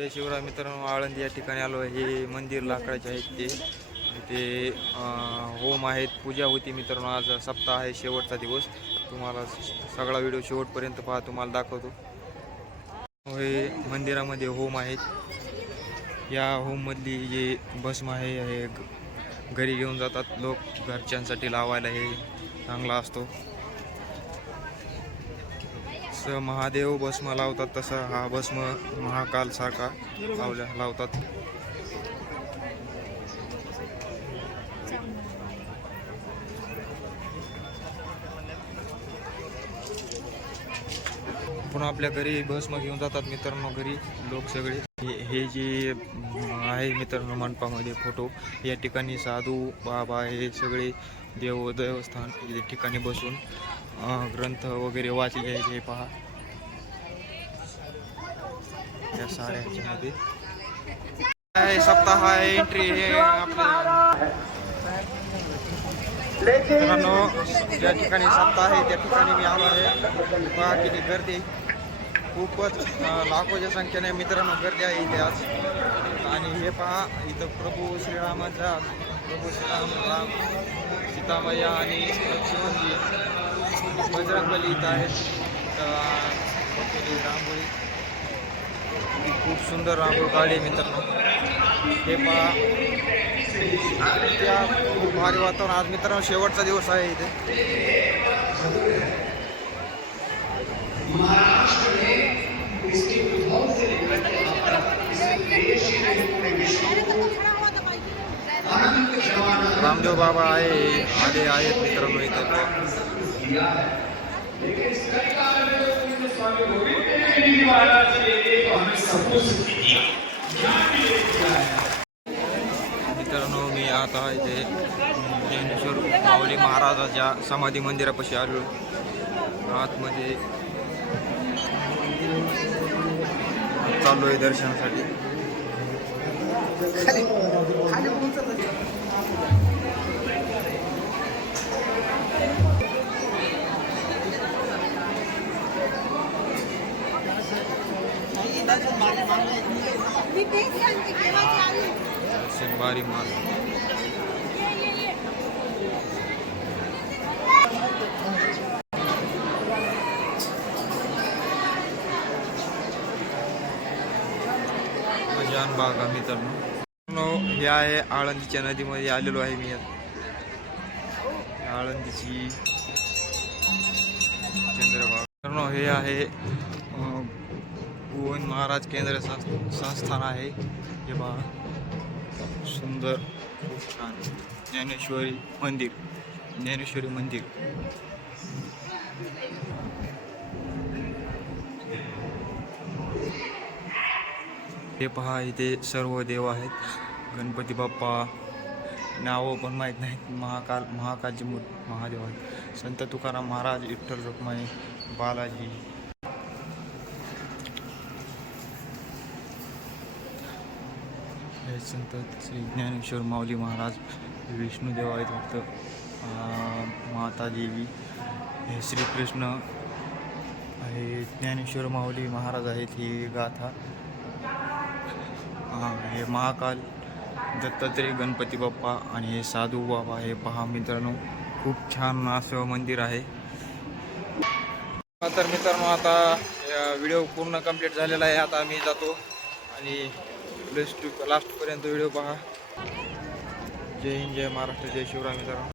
जय शिवराय मित्रांनो, आळंदी या ठिकाणी आलो आहे. हे मंदिर लाकडाचे आहेत. ते होम आहेत, पूजा होती मित्रांनो. आज सप्ताह आहे, शेवटचा दिवस. तुम्हाला सगळा व्हिडिओ शेवटपर्यंत पहा, तुम्हाला दाखवतो. हे मंदिरामध्ये होम आहेत. या होममधली जे भस्म आहे हे घरी घेऊन जातात लोक, घरच्यांसाठी लावायला. हे चांगला असतो. महादेव भस्म लावतात तसा हा भस्म महाकाल सारखा लावतात. पुन्हा आपल्या घरी भस्म घेऊन जातात मित्रांनो, घरी लोक सगळे. हे जे आहे मित्रांनो मंडपामध्ये फोटो, या ठिकाणी साधू बाबा हे सगळे देवस्थान या ठिकाणी बसून ग्रंथ वगैरे वाचले हे पहा. या साऱ्या ह्याच्यामध्ये सप्ताह आहे, एंट्री हे आपल्या मित्रांनो. ज्या ठिकाणी सप्ताह आहे त्या ठिकाणी मी आलो आहे. पहा किती गर्दी, खूपच लाखोच्या संख्येने मित्रांनो गर्दी आहे इथे आज. आणि हे पहा इथं प्रभू श्रीराम, राम, सीतामय्या आणि लक्ष्मणजी, बजरंगबली इथं आहेत. रांगोळी, खूप सुंदर रांगोळी काढली मित्रांनो. हे पहा, खूप भारी वातावरण आज मित्रांनो. शेवटचा दिवस आहे इथे. रामदेव बाबा आले आहेत मित्रांनो इथे. मित्रांनो मी आता इथे ज्ञानेश्वर माऊली महाराजाच्या समाधी मंदिरापाशी आलो. आतमध्ये चालू आहे दर्शनासाठी. बारी मार जान बागा मित्रांनो. हे आहे आळंदीच्या नदीमध्ये आलेलो आहे मी. आळंदीची चंद्रभागा मित्रांनो. हे आहे गोविंद महाराज केंद्र संस्थान आहे. हे पहा, सुंदर, खूप छान. ज्ञानेश्वरी मंदिर. हे पहा, इथे सर्व देव आहेत. गणपती बाप्पा, नावं पण माहीत नाहीत. महाकालची मूर्ती महादेव आहेत. संत तुकाराम महाराज, विठ्ठल रुक्माई, बालाजी. हे संत श्री ज्ञानेश्वर माऊली महाराज, विष्णुदेव आहेत फक्त, माता देवी, हे श्रीकृष्ण आहे. ज्ञानेश्वर माऊली महाराज आहेत. ही गाथा. हे महाकाल, दत्तात्रय, गणपती बाप्पा आणि हे साधू बाबा. हे पहा मित्रांनो, खूप छान असं मंदिर आहे. तर मित्रांनो आता व्हिडिओ पूर्ण कंप्लीट झालेला आहे. आता मी जातो आणि लास्टपर्यंत व्हिडिओ पहा. जय हिंद, जय महाराष्ट्र, जय शिवराय मित्रांनो.